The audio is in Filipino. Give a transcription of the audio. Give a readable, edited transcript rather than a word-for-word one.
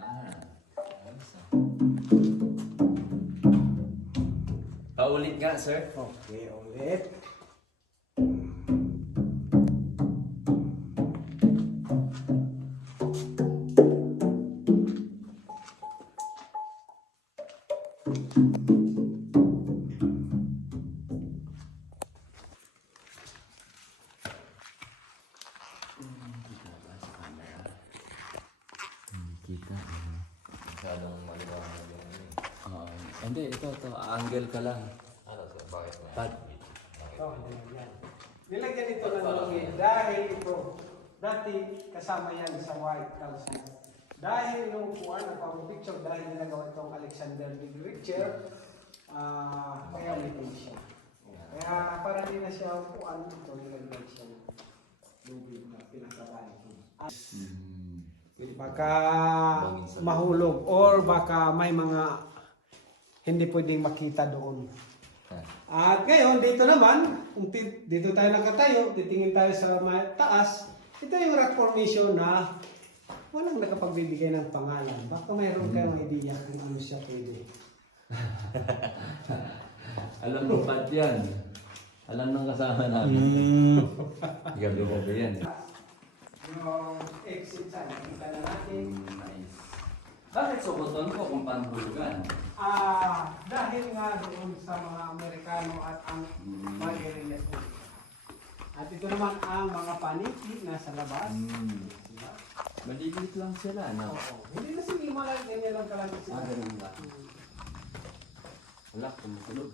Ayos ah. Paulit nga, sir. Okay, ulit. Kita. Masyadong maliwanag yung ano eh. Hindi, ito. Angle ka lang. Ano, sir? Bakit na? Yan. Nilagyan ito ng lungid dahil ito, dati kasama yan sa White Council. Dahil nung kuwan, picture dahil nilagawa itong Alexander the Richer, kaya may siya. Kaya para din na siya kuwan, ito nilagyan siya ng lungid na pinakabahan. Baka mahulog or baka may mga hindi pwedeng makita doon. At ngayon, dito naman, kung dito tayo nakatayo, titingin tayo sa taas, ito yung rock formation na walang nakapagbibigay ng pangalan. Baka mayroon kayong idea kung ano siya pwede. Alam mo ba't yan? Alam ng kasama namin. Gabi ko ba yan? Yung exit sign, nakita na natin. Nice. Bakit sukuton ko kung panghulugan? Dahil nga doon sa mga Amerikano at ang mga guerrillas po. At ito naman ang mga paniki nasa labas. Diba? Maliliit lang sila, no? Oo. Hindi na sige malaki, ganyan lang kalaki sila. Ganun lang. Wala, kumukulog.